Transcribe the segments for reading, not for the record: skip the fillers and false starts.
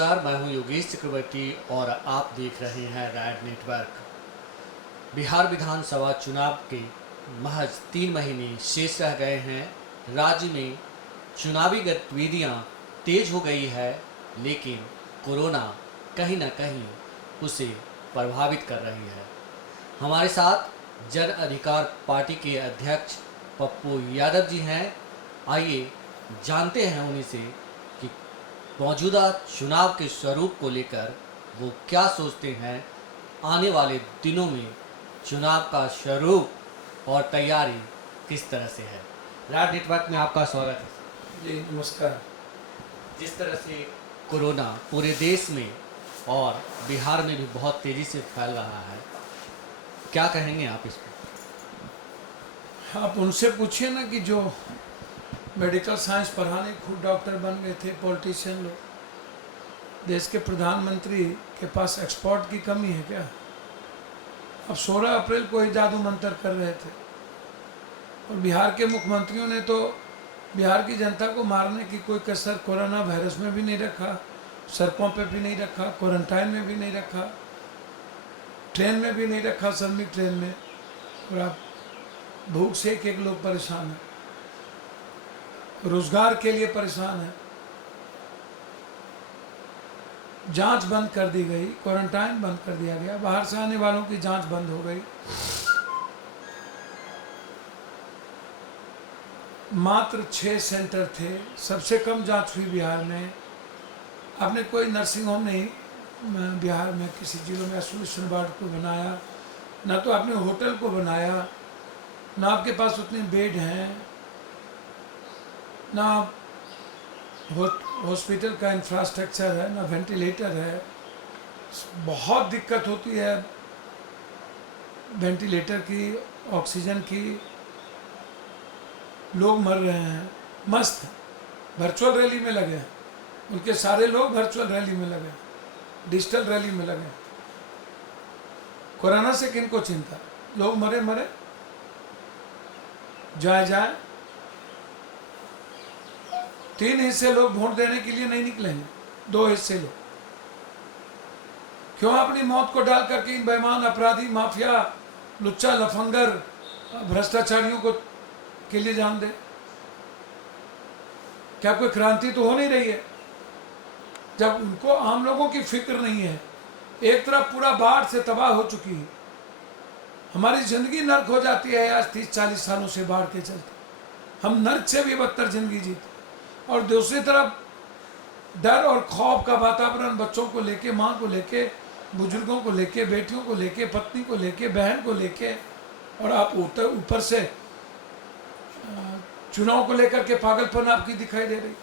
नमस्कार, मैं हूं योगेश चक्रवर्ती और आप देख रहे हैं रैड नेटवर्क। बिहार विधानसभा चुनाव के महज 3 महीने शेष रह गए हैं। राज्य में चुनावी गतिविधियां तेज हो गई है, लेकिन कोरोना कहीं न कहीं उसे प्रभावित कर रही है। हमारे साथ जन अधिकार पार्टी के अध्यक्ष पप्पू यादव जी हैं। आइए जानते हैं उन्हीं से कि मौजूदा चुनाव के स्वरूप को लेकर वो क्या सोचते हैं। आने वाले दिनों में चुनाव का स्वरूप और तैयारी किस तरह से है। रैड नेटवर्क में आपका स्वागत है। जी नमस्कार। जिस तरह से कोरोना पूरे देश में और बिहार में भी बहुत तेज़ी से फैल रहा है, क्या कहेंगे आप इस पर? आप उनसे पूछिए ना कि जो मेडिकल साइंस पढ़ाने खुद डॉक्टर बन गए थे, पॉलिटिशियन लोग, देश के प्रधानमंत्री के पास एक्सपर्ट की कमी है क्या? अब 16 अप्रैल को ही जादू मंतर कर रहे थे और बिहार के मुख्यमंत्रियों ने तो बिहार की जनता को मारने की कोई कसर कोरोना वायरस में भी नहीं रखा, सड़कों पे भी नहीं रखा, क्वारंटाइन में भी नहीं रखा, ट्रेन में भी नहीं रखा, श्रमिक ट्रेन में। और आप भूख से एक लोग परेशान हैं, रोजगार के लिए परेशान है। जांच बंद कर दी गई, क्वारंटाइन बंद कर दिया गया, बाहर से आने वालों की जांच बंद हो गई। मात्र 6 सेंटर थे, सबसे कम जांच हुई बिहार में। आपने कोई नर्सिंग होम नहीं बिहार में किसी जिलों में आइसोलेशन वार्ड को बनाया, ना तो आपने होटल को बनाया, ना आपके पास उतने बेड हैं, ना हॉस्पिटल का इंफ्रास्ट्रक्चर है, ना वेंटिलेटर है। बहुत दिक्कत होती है वेंटिलेटर की, ऑक्सीजन की। लोग मर रहे हैं। मस्त वर्चुअल रैली में लगे हैं, उनके सारे लोग वर्चुअल रैली में लगे, डिजिटल रैली में लगे। कोरोना से किनको चिंता? लोग मरे मरे, जाए जाए। 3 हिस्से लोग वोट देने के लिए नहीं निकलेंगे, 2 हिस्से लोग। क्यों अपनी मौत को डाल करके इन बेईमान अपराधी, माफिया, लुच्चा लफंगर, भ्रष्टाचारियों को के लिए जान दे? क्या कोई क्रांति तो हो नहीं रही है जब उनको आम लोगों की फिक्र नहीं है? एक तरफ पूरा बाढ़ से तबाह हो चुकी है, हमारी जिंदगी नर्क हो जाती है आज 30-40 सालों से बाढ़ के चलते। हम नर्क से भी बदतर जिंदगी जीते, और दूसरी तरफ डर और खौफ का वातावरण, बच्चों को लेके, माँ को लेके, बुजुर्गों को लेके, बेटियों को लेके, पत्नी को लेके, बहन को लेके। और आप ऊपर से चुनाव को लेकर के पागलपन आपकी दिखाई दे रही।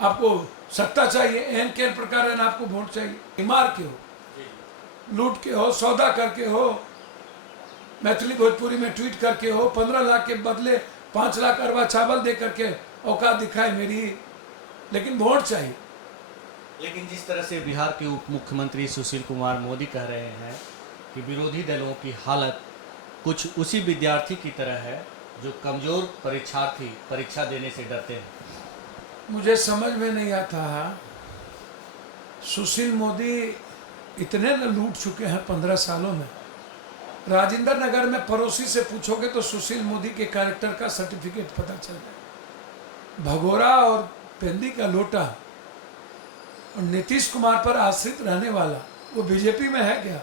आपको सत्ता चाहिए, एन के प्रकार आपको वोट चाहिए। मार के हो, लूट के हो, सौदा करके हो, मैथिली भोजपुरी में ट्वीट करके हो, 15 लाख के बदले 5 लाख अरबा चावल दे करके औकात दिखाए मेरी, लेकिन वोट चाहिए। लेकिन जिस तरह से बिहार के उप मुख्यमंत्री सुशील कुमार मोदी कह रहे हैं कि विरोधी दलों की हालत कुछ उसी विद्यार्थी की तरह है जो कमजोर परीक्षार्थी परीक्षा देने से डरते हैं। मुझे समझ में नहीं आता, सुशील मोदी इतने न लूट चुके हैं 15 सालों में। राजेंद्र नगर में पड़ोसी से पूछोगे तो सुशील मोदी के कैरेक्टर का सर्टिफिकेट पता चल जाए। भगोरा और पेंदी का लोटा और नीतीश कुमार पर आश्रित रहने वाला, वो बीजेपी में है क्या?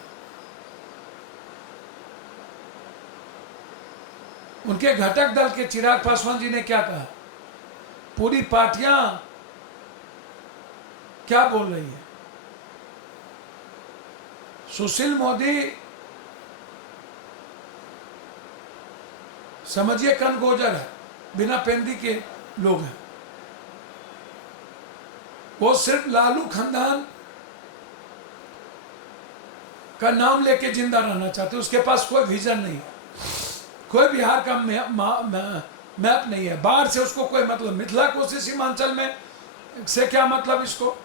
उनके घटक दल के चिराग पासवान जी ने क्या कहा? पूरी पार्टियां क्या बोल रही है? सुशील मोदी समझिए कनगोजर है, बिना पेंदी के लोग हैं। वो सिर्फ लालू खानदान का नाम लेके जिंदा रहना चाहते, उसके पास कोई विजन नहीं है, कोई बिहार का मैप नहीं है। बाहर से उसको कोई मतलब, मिथिला कोशी सीमांचल में से क्या मतलब इसको?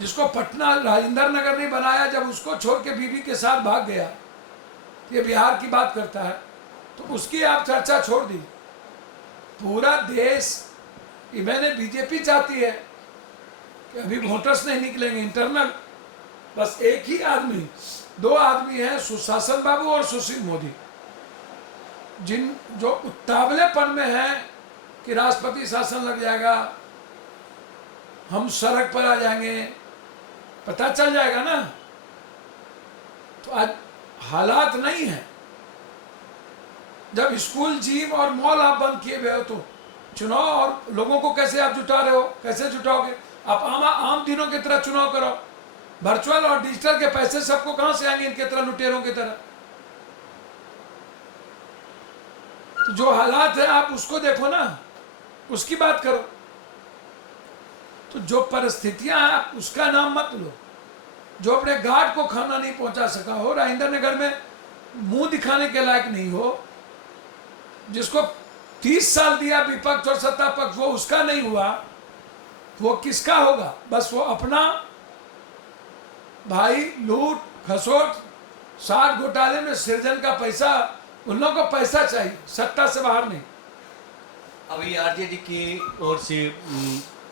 जिसको पटना राजेंद्र नगर नहीं बनाया, जब उसको छोड़ के बीवी के साथ भाग गया, ये बिहार की बात करता है, तो उसकी आप चर्चा छोड़ दी। पूरा देश, मैंने बीजेपी चाहती है कि अभी वोटर्स नहीं निकलेंगे इंटरनल, बस एक ही आदमी, दो आदमी हैं, सुशासन बाबू और सुशील मोदी, जिन जो उतावलेपन में है कि राष्ट्रपति शासन लग जाएगा, हम सड़क पर आ जाएंगे, पता चल जाएगा ना। तो आज हालात नहीं है। जब स्कूल, जिम और मॉल आप बंद किए हुए हो तो चुनाव और लोगों को कैसे आप जुटा रहे हो? कैसे जुटाओगे? आप आम दिनों की तरह चुनाव करो। वर्चुअल और डिजिटल के पैसे सबको कहां से आएंगे इनके तरह, लुटेरों की तरह? तो जो हालात है आप उसको देखो ना, उसकी बात करो। तो जो परिस्थितियां हैं आप उसका नाम मत लो। जो अपने गार्ड को खाना नहीं पहुंचा सका हो, राजेंद्र नगर में मुंह दिखाने के लायक नहीं हो, जिसको 30 साल दिया विपक्ष और सत्ता पक्ष, वो उसका नहीं हुआ, वो किसका होगा? बस वो अपना भाई लूट खसोट 60 घोटाले में सृजन का पैसा, उन लोगों को पैसा चाहिए, सत्ता से बाहर नहीं। अभी आरजेडी की ओर से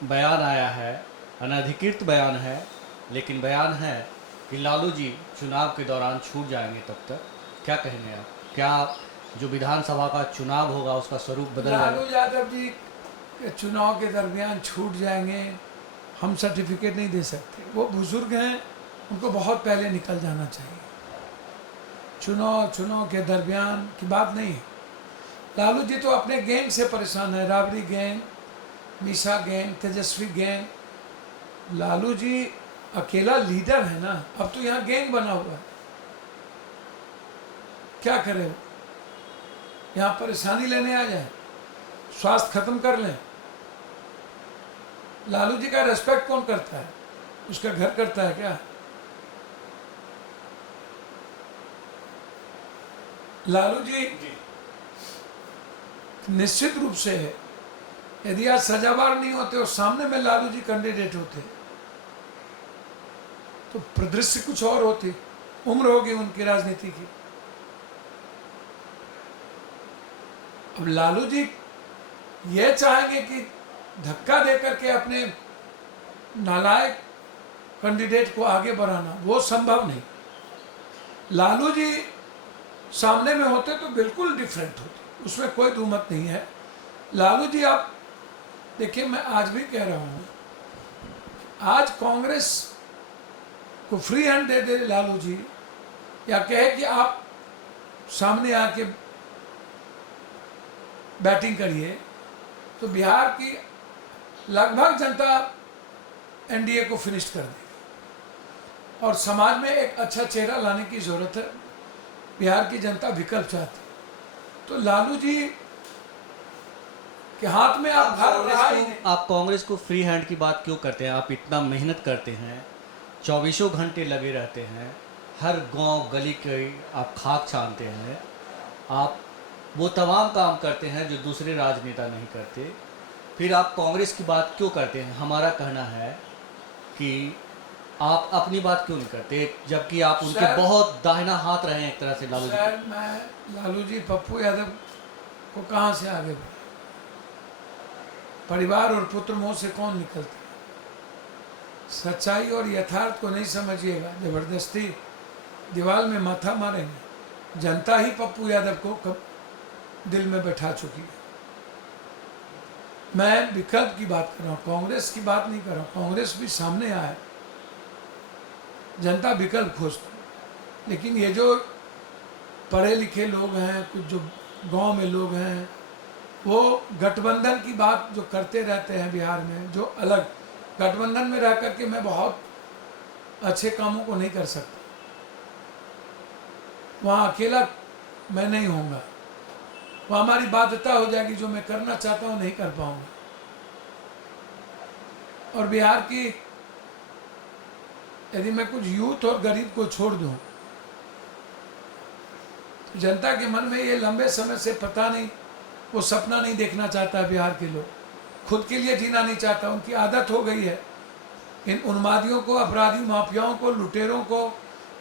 बयान आया है, अनधिकृत बयान है, लेकिन बयान है कि लालू जी चुनाव के दौरान छूट जाएंगे। तब तक क्या कहेंगे आप? क्या जो विधानसभा का चुनाव होगा उसका स्वरूप बदल जाएगा? लालू यादव जी के चुनाव के दरमियान छूट जाएंगे, हम सर्टिफिकेट नहीं दे सकते। वो बुजुर्ग हैं, उनको बहुत पहले निकल जाना चाहिए। चुनाव के दरमियान की बात नहीं है। लालू जी तो अपने गैंग से परेशान है, राबड़ी गैंग, मीसा गैंग, तेजस्वी गैंग। लालू जी अकेला लीडर है ना, अब तो यहाँ गैंग बना हुआ है। क्या करें? यहाँ परेशानी लेने आ जाए, स्वास्थ्य खत्म कर लें। लालू जी का रेस्पेक्ट कौन करता है? उसका घर करता है क्या? लालू जी निश्चित रूप से है, यदि आज सजावार नहीं होते और सामने में लालू जी कैंडिडेट होते तो परिदृश्य कुछ और होती, उम्र होगी उनकी राजनीति की। अब लालू जी ये चाहेंगे कि धक्का देकर के अपने नालायक कैंडिडेट को आगे बढ़ाना, वो संभव नहीं। लालू जी सामने में होते तो बिल्कुल डिफरेंट होते, उसमें कोई दुमत नहीं है। लालू जी आप देखिए, मैं आज भी कह रहा हूँ, आज कांग्रेस को फ्री हैंड दे दे लालू जी, या कहे कि आप सामने आके बैटिंग करिए, तो बिहार की लगभग जनता एनडीए को फिनिश कर देगी। और समाज में एक अच्छा चेहरा लाने की जरूरत है। बिहार की जनता विकल्प चाहती। तो लालू जी के हाथ में आप कांग्रेस को फ्री हैंड की बात क्यों करते हैं? आप इतना मेहनत करते हैं, 24 घंटे लगे रहते हैं, हर गांव गली के आप खाक छानते हैं, आप वो तमाम काम करते हैं जो दूसरे राजनेता नहीं करते, फिर आप कांग्रेस की बात क्यों करते हैं? हमारा कहना है कि आप अपनी बात क्यों नहीं करते, जबकि आप उनके बहुत दाहिना हाथ रहे हैं एक तरह से। लालू जी, मैं लालू जी पप्पू यादव को कहाँ से आगे बढ़े? परिवार और पुत्र मोह से कौन निकलता? सच्चाई और यथार्थ को नहीं समझिएगा, जबरदस्ती दीवार में माथा मारेंगे। जनता ही पप्पू यादव को कब दिल में बैठा चुकी है। मैं विकल्प की बात कर रहा हूँ, कांग्रेस की बात नहीं कर रहा हूँ। कांग्रेस भी सामने आया, जनता विकल्प खोजती। लेकिन ये जो पढ़े लिखे लोग हैं, कुछ जो गांव में लोग हैं, वो गठबंधन की बात जो करते रहते हैं बिहार में, जो अलग गठबंधन में रह करके मैं बहुत अच्छे कामों को नहीं कर सकता, वहाँ अकेला मैं नहीं होऊंगा, वहाँ हमारी बाध्यता हो जाएगी, जो मैं करना चाहता हूँ नहीं कर पाऊंगा। और बिहार की यदि मैं कुछ यूथ और गरीब को छोड़ दूं, तो जनता के मन में ये लंबे समय से पता नहीं, वो सपना नहीं देखना चाहता है। बिहार के लोग खुद के लिए जीना नहीं चाहता, उनकी आदत हो गई है इन उन्मादियों को, अपराधी माफियाओं को, लुटेरों को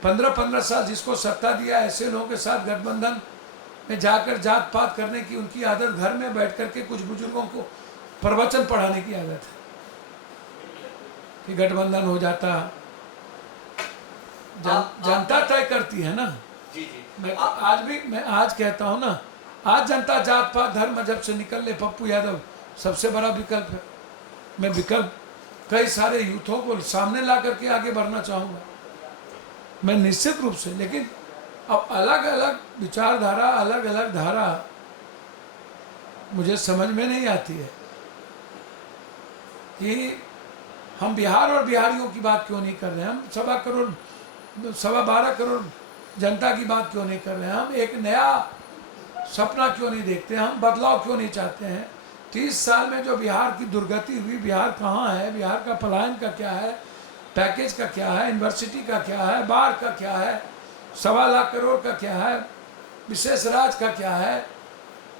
15-15 साल जिसको सत्ता दिया, ऐसे लोगों के साथ गठबंधन में जाकर जात पात करने की उनकी आदत, घर में बैठ करके कुछ बुजुर्गों को प्रवचन पढ़ाने की आदत है। कि गठबंधन हो जाता। जनता तय करती है ना। जी जी। मैं आज कहता हूँ ना, आज जनता जात पात धर्म मजहब से निकल ले, पप्पू यादव सबसे बड़ा विकल्प है। मैं विकल्प कई सारे यूथों को सामने ला करके आगे बढ़ना चाहूँगा मैं निश्चित रूप से। लेकिन अब अलग अलग विचारधारा, अलग अलग धारा मुझे समझ में नहीं आती है कि हम बिहार और बिहारियों की बात क्यों नहीं कर रहे हैं। हम 12 करोड़ जनता की बात क्यों नहीं कर रहे हैं। हम एक नया सपना क्यों नहीं देखते, हम बदलाव क्यों नहीं चाहते हैं। 30 साल में जो बिहार की दुर्गति हुई, बिहार कहाँ है, बिहार का पलायन का क्या है, पैकेज का क्या है, यूनिवर्सिटी का क्या है, बाढ़ का क्या है, 1.25 लाख करोड़ का क्या है, विशेष राज का क्या है,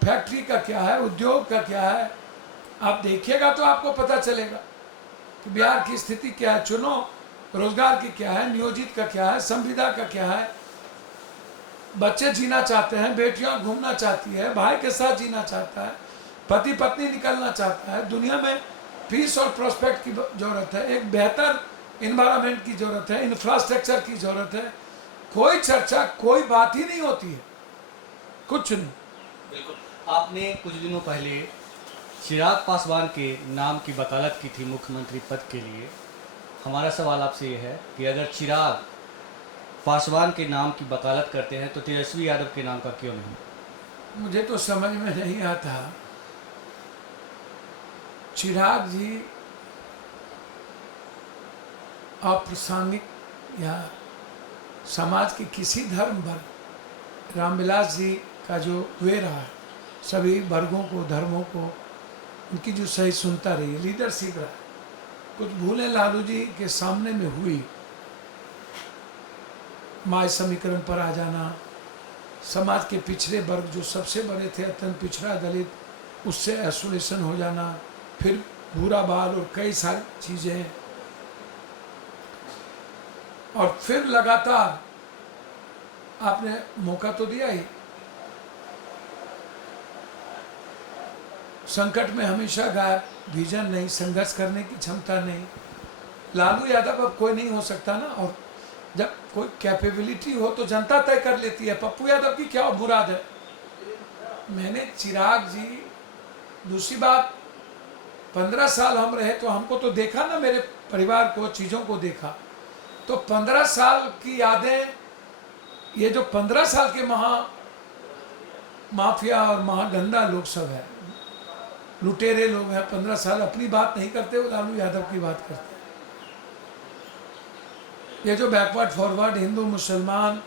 फैक्ट्री का क्या है, उद्योग का क्या है। आप देखिएगा तो आपको पता चलेगा कि बिहार की स्थिति क्या है। चुनो रोजगार की क्या है, नियोजित का क्या है, संविदा का क्या है। बच्चे जीना चाहते हैं, बेटियां घूमना चाहती है, भाई के साथ जीना चाहता है, पति पत्नी निकलना चाहता है। दुनिया में पीस और प्रोस्पेक्ट की जरूरत है, एक बेहतर इन्वायरमेंट की जरूरत है, इंफ्रास्ट्रक्चर की जरूरत है। कोई चर्चा, कोई बात ही नहीं होती है, कुछ नहीं। बिल्कुल। आपने कुछ दिनों पहले चिराग पासवान के नाम की वकालत की थी मुख्यमंत्री पद के लिए। हमारा सवाल आपसे ये है कि अगर चिराग पासवान के नाम की वकालत करते हैं तो तेजस्वी यादव के नाम का क्यों नहीं? मुझे तो समझ में नहीं आता। चिराग जी अप्रासंगिक या समाज के किसी धर्म पर, रामविलास जी का जो वे रहा है, सभी वर्गों को, धर्मों को, उनकी जो सही सुनता रही, लीडरशिप रहा। कुछ भूलें लालू जी के सामने में हुई, माय समीकरण पर आ जाना, समाज के पिछड़े वर्ग जो सबसे बड़े थे, अत्यंत पिछड़ा दलित, उससे आइसोलेशन हो जाना, फिर भूरा बाल और कई सारी चीज़ें, और फिर लगातार आपने मौका तो दिया ही। संकट में हमेशा गायब, विजन नहीं, संघर्ष करने की क्षमता नहीं। लालू यादव अब कोई नहीं हो सकता ना। और जब कोई कैपेबिलिटी हो तो जनता तय कर लेती है। पप्पू यादव की क्या मुराद है। मैंने चिराग जी, दूसरी बात, 15 साल हम रहे तो हमको तो देखा ना, मेरे परिवार को, चीज़ों को देखा। तो 15 साल की यादें, ये जो 15 साल के माफिया और महागंदा लोग सब है, लुटेरे लोग हैं, 15 साल अपनी बात नहीं करते, वो लालू यादव की बात करते हैं। ये जो बैकवर्ड फॉरवर्ड हिंदू मुसलमान,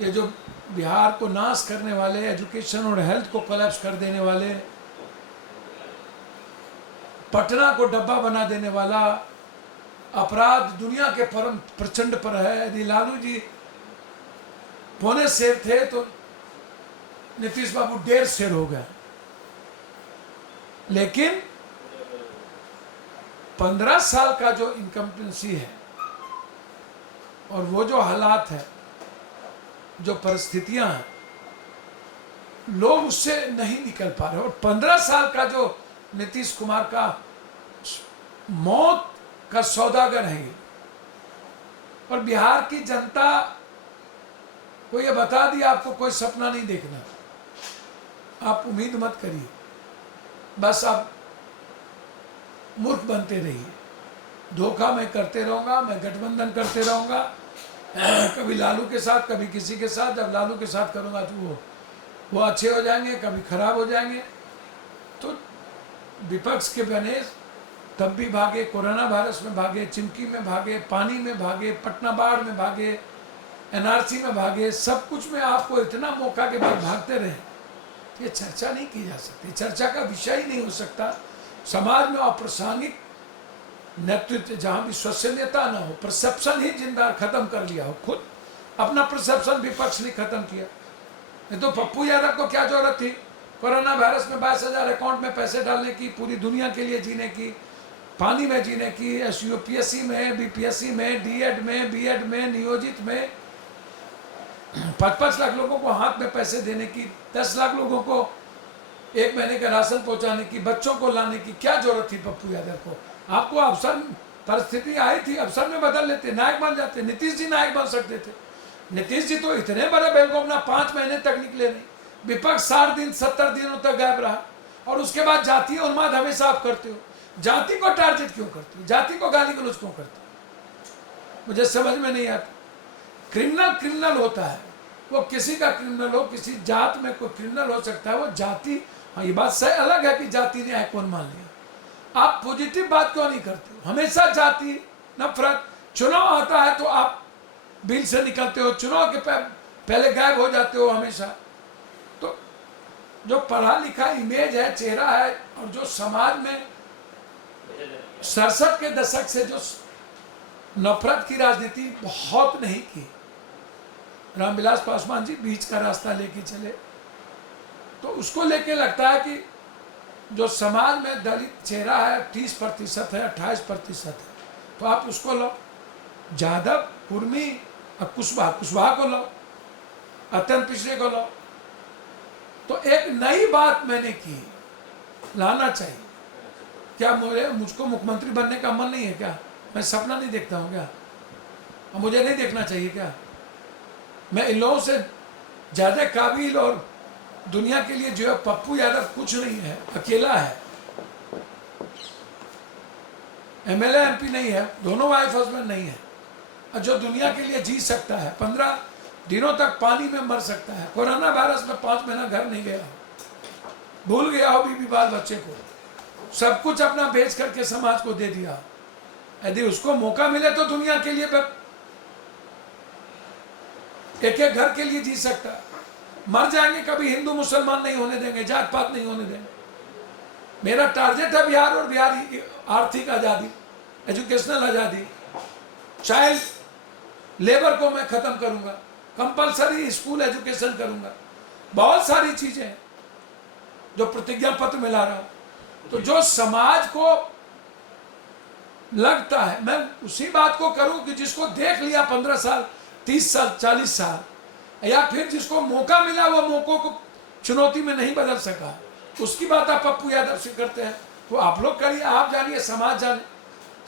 ये जो बिहार को नाश करने वाले, एजुकेशन और हेल्थ को कोलैप्स कर देने वाले, पटना को डब्बा बना देने वाला, अपराध दुनिया के परम प्रचंड पर है। यदि लालू जी पौने शेर थे तो नीतीश बाबू 1.5 शेर हो गए। लेकिन 15 साल का जो इनकम्पेटेंसी है और वो जो हालात है, जो परिस्थितियां हैं, लोग उससे नहीं निकल पा रहे। और 15 साल का जो नीतीश कुमार का मौत का सौदागर है ये। और बिहार की जनता को ये बता दिया, आपको कोई सपना नहीं देखना, आप उम्मीद मत करिए, बस आप मूर्ख बनते रहिए। धोखा मैं करते रहूँगा, मैं गठबंधन करते रहूँगा, कभी लालू के साथ, कभी किसी के साथ। जब लालू के साथ करूँगा तो वो अच्छे हो जाएंगे, कभी खराब हो जाएंगे। तो विपक्ष के बने तब भी भागे, कोरोना वायरस में भागे, चिमकी में भागे, पानी में भागे, पटना बाढ़ में भागे, एनआरसी में भागे, सब कुछ में आपको इतना मौका के बाद भागते रहे। ये चर्चा नहीं की जा सकती, चर्चा का विषय ही नहीं हो सकता। समाज में अप्रासंगिक नेतृत्व, जहाँ विश्वसनीयता ना हो, परसेप्शन ही जिंदा खत्म कर लिया हो। खुद अपना परसेप्शन विपक्ष ने खत्म किया। नहीं तो पप्पू यादव को क्या जरूरत थी कोरोना वायरस में 22,000 अकाउंट में पैसे डालने की, पूरी दुनिया के लिए जीने की, पानी में जीने की, यूपीएससी में, बीपीएससी में, डीएड में, बीएड में, नियोजित में 5-5 लाख लोगों को हाथ में पैसे देने की, 10 लाख लोगों को 1 महीने का राशन पहुंचाने की, बच्चों को लाने की क्या जरूरत थी पप्पू यादव को। आपको अवसर परिस्थिति आई थी, अब सब में बदल लेते, नायक बन जाते। नीतीश जी नायक बन सकते थे। नीतीश जी तो इतने बड़े बेवकूफ, 5 महीने तक निकले नहीं, विपक्ष 60 दिन 70 दिनों तक गायब रहा, और उसके बाद जातीय उन्माद हमेशा आप करते हो। जाति को टारगेट क्यों करते हो? जाति को गाली गलौज क्यों करते हो? मुझे समझ में नहीं आता। क्रिमिनल होता है, वो किसी का क्रिमिनल हो, किसी जात में कोई क्रिमिनल हो सकता है, वो जाति, हाँ ये बात सही अलग है कि जाति ने कौन मान लिया। आप पॉजिटिव बात क्यों नहीं करते हो? हमेशा जाति नफरत, चुनाव आता है तो आप बिल से निकलते हो, चुनाव के पहले गायब हो जाते हो हमेशा। तो जो पढ़ा लिखा इमेज है, चेहरा है, और जो समाज में 67 के दशक से जो नफरत की राजनीति बहुत नहीं की, रामविलास पासवान जी बीच का रास्ता लेके चले, तो उसको लेके लगता है कि जो समाज में दलित चेहरा है 30% है, 28% है, तो आप उसको लो। जादव, कुर्मी और कुशवाहा को लो, अत्यंत पिछड़े को लो। तो एक नई बात मैंने की, लाना चाहिए। क्या मुझको मुख्यमंत्री बनने का मन नहीं है क्या? मैं सपना नहीं देखता हूँ क्या? और मुझे नहीं देखना चाहिए क्या? मैं इन लोगों से ज़्यादा काबिल और दुनिया के लिए जो है पप्पू यादव कुछ नहीं है, अकेला है। एमएलए एमपी नहीं है, दोनों वाइफ हस्बैंड नहीं है, और जो दुनिया के लिए जी सकता है, 15 दिनों तक पानी में मर सकता है। कोरोना वायरस में 5 महीना घर नहीं गया, भूल गया हो बीवी बाल बच्चे को, सब कुछ अपना बेच करके समाज को दे दिया। यदि उसको मौका मिले तो दुनिया के लिए एक घर के लिए जी सकता है। मर जाएंगे, कभी हिंदू मुसलमान नहीं होने देंगे, जात पात नहीं होने देंगे। मेरा टारगेट है बिहार और बिहार की आर्थिक आज़ादी, एजुकेशनल आज़ादी, चाइल्ड लेबर को मैं खत्म करूंगा, कंपलसरी स्कूल एजुकेशन करूंगा, बहुत सारी चीजें जो प्रतिज्ञा पत्र में ला रहा हूं। तो जो समाज को लगता है, मैं उसी बात को करूं कि जिसको देख लिया 15 साल, 30 साल, 40 साल, या फिर जिसको मौका मिला वो मौकों को चुनौती में नहीं बदल सका, उसकी बात आप पप्पू यादव से करते हैं। तो आप लोग करिए, आप जानिए, समाज जाने,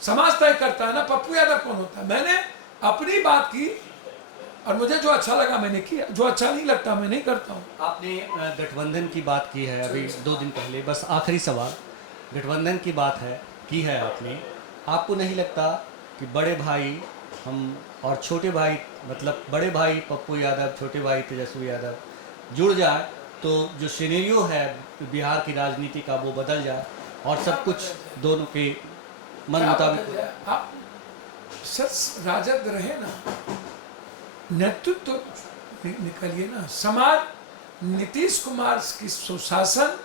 समाज तय करता है ना पप्पू यादव कौन होता है। मैंने अपनी बात की और मुझे जो अच्छा लगा मैंने किया, जो अच्छा नहीं लगता मैं नहीं करता हूँ। आपने गठबंधन की बात की है अभी 2 दिन पहले, बस आखिरी सवाल, गठबंधन की बात है की है आपने, आपको नहीं लगता कि बड़े भाई हम और छोटे भाई, मतलब बड़े भाई पप्पू यादव, छोटे भाई तेजस्वी यादव जुड़ जाए तो जो सिनेरियो है बिहार की राजनीति का वो बदल जाए और सब कुछ दोनों के मन मुताबिक? आप सच राजद रहे ना, नेतृत्व तो निकलिए ना। समाज नीतीश कुमार की सुशासन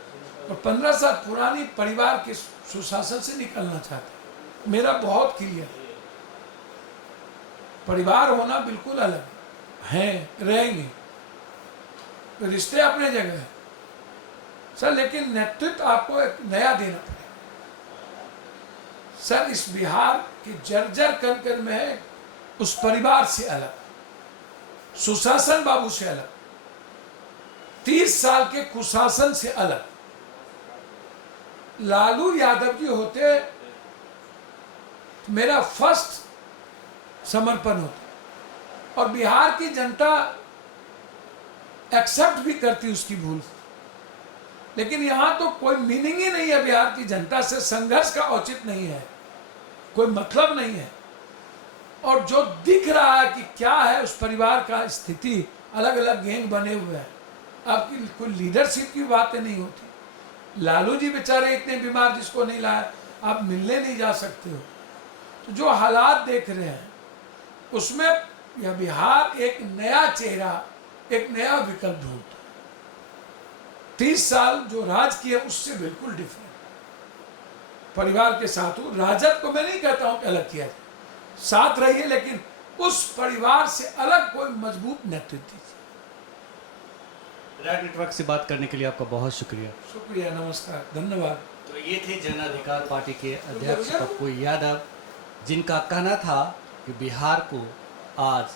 और 15 साल पुरानी परिवार के सुशासन से निकलना चाहते हैं। मेरा बहुत क्लियर, परिवार होना बिल्कुल अलग है, रहेंगे, तो रिश्ते अपने जगह है सर, लेकिन नेतृत्व आपको एक नया देना पड़ेगा सर। इस बिहार की जर्जर कनकर में है, उस परिवार से अलग, सुशासन बाबू से अलग, 30 साल के कुशासन से अलग। लालू यादव जी होते मेरा फर्स्ट समर्पण होता, और बिहार की जनता एक्सेप्ट भी करती उसकी भूल। लेकिन यहां तो कोई मीनिंग ही नहीं है, बिहार की जनता से संघर्ष का औचित्य नहीं है, कोई मतलब नहीं है। और जो दिख रहा है कि क्या है उस परिवार का स्थिति, अलग अलग गैंग बने हुए हैं, आपकी कोई लीडरशिप की बातें नहीं होती। लालू जी बेचारे इतने बीमार, जिसको नहीं लाया, आप मिलने नहीं जा सकते हो। तो जो हालात देख रहे हैं उसमें यह बिहार एक नया चेहरा, एक नया विकल्प ढूंढता है। 30 साल जो राज किया उससे बिल्कुल डिफरेंट परिवार के साथ हो। राजद को मैं नहीं कहता हूं कि अलग किया जाए, साथ रहिए, लेकिन उस परिवार से अलग कोई मजबूत नेतृत्व दीजिए। रेड नेटवर्क से बात करने के लिए आपका बहुत शुक्रिया। शुक्रिया, नमस्कार, धन्यवाद। तो ये थे जन अधिकार पार्टी के अध्यक्ष पप्पू यादव, जिनका कहना था कि बिहार को आज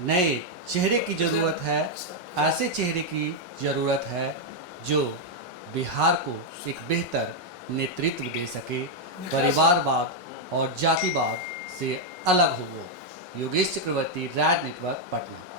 नए चेहरे की ज़रूरत है, ऐसे चेहरे की ज़रूरत है जो बिहार को एक बेहतर नेतृत्व दे सके, परिवारवाद और जातिवाद से अलग हो। योगेश चक्रवर्ती, रैड नेटवर्क, पटना।